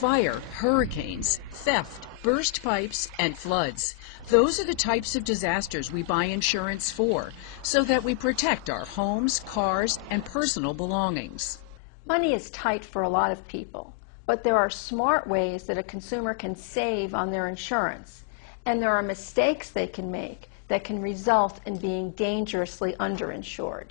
Fire, hurricanes, theft, burst pipes, and floods. Those are the types of disasters we buy insurance for, so that we protect our homes, cars, and personal belongings. Money is tight for a lot of people, but there are smart ways that a consumer can save on their insurance, and there are mistakes they can make that can result in being dangerously underinsured.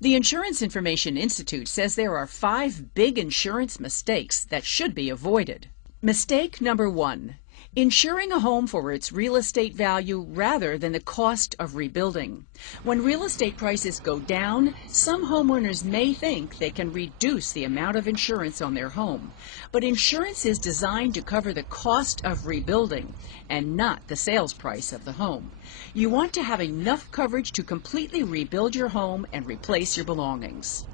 The Insurance Information Institute says there are 5 big insurance mistakes that should be avoided. Mistake number 1. Insuring a home for its real estate value rather than the cost of rebuilding. When real estate prices go down, some homeowners may think they can reduce the amount of insurance on their home. But insurance is designed to cover the cost of rebuilding and not the sales price of the home. You want to have enough coverage to completely rebuild your home and replace your belongings.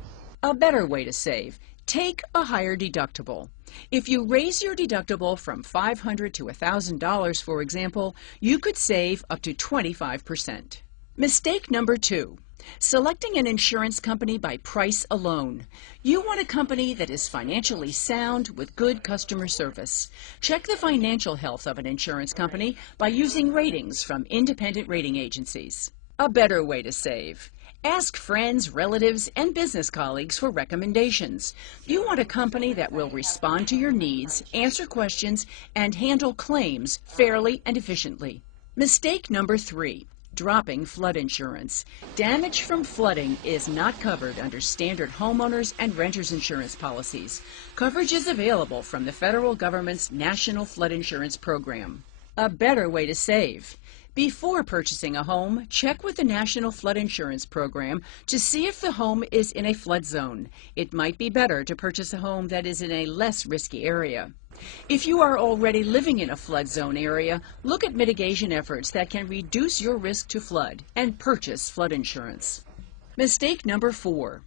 A better way to save. Take a higher deductible. If you raise your deductible from $500 to $1,000, for example, you could save up to 25%. Mistake number 2. Selecting an insurance company by price alone. You want a company that is financially sound with good customer service. Check the financial health of an insurance company by using ratings from independent rating agencies. A better way to save. Ask friends, relatives, and business colleagues for recommendations. You want a company that will respond to your needs, answer questions, and handle claims fairly and efficiently. Mistake number 3. Dropping flood insurance. Damage from flooding is not covered under standard homeowners and renters insurance policies. Coverage is available from the federal government's National Flood Insurance Program. A better way to save. Before purchasing a home, check with the National Flood Insurance Program to see if the home is in a flood zone. It might be better to purchase a home that is in a less risky area. If you are already living in a flood zone area, look at mitigation efforts that can reduce your risk to flood and purchase flood insurance. Mistake number 4.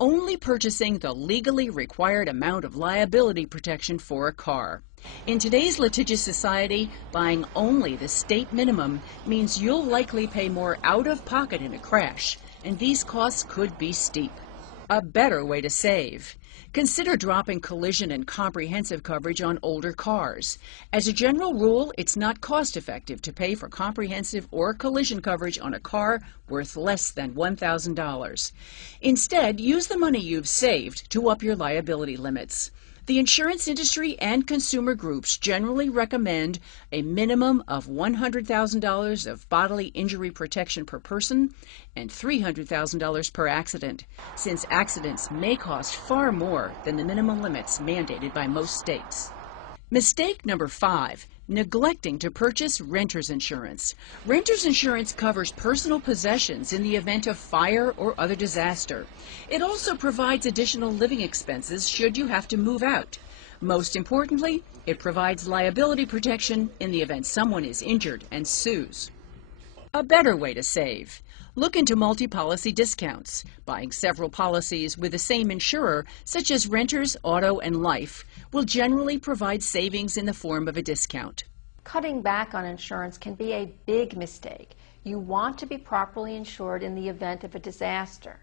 Only purchasing the legally required amount of liability protection for a car. In today's litigious society, buying only the state minimum means you'll likely pay more out of pocket in a crash, and these costs could be steep. A better way to save. Consider dropping collision and comprehensive coverage on older cars. As a general rule, it's not cost-effective to pay for comprehensive or collision coverage on a car worth less than $1,000. Instead, use the money you've saved to up your liability limits. The insurance industry and consumer groups generally recommend a minimum of $100,000 of bodily injury protection per person and $300,000 per accident, since accidents may cost far more than the minimum limits mandated by most states. Mistake number 5. Neglecting to purchase renter's insurance. Renter's insurance covers personal possessions in the event of fire or other disaster. It also provides additional living expenses should you have to move out. Most importantly, it provides liability protection in the event someone is injured and sues. A better way to save. Look into multi-policy discounts. Buying several policies with the same insurer, such as renters, auto, and life, will generally provide savings in the form of a discount. Cutting back on insurance can be a big mistake. You want to be properly insured in the event of a disaster.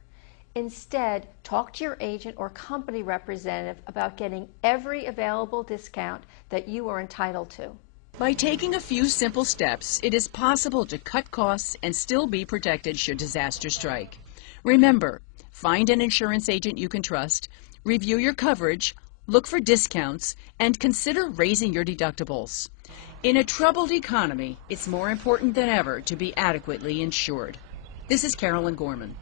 Instead, talk to your agent or company representative about getting every available discount that you are entitled to. By taking a few simple steps, it is possible to cut costs and still be protected should disaster strike. Remember, find an insurance agent you can trust, review your coverage, look for discounts, and consider raising your deductibles. In a troubled economy, it's more important than ever to be adequately insured. This is Carolyn Gorman.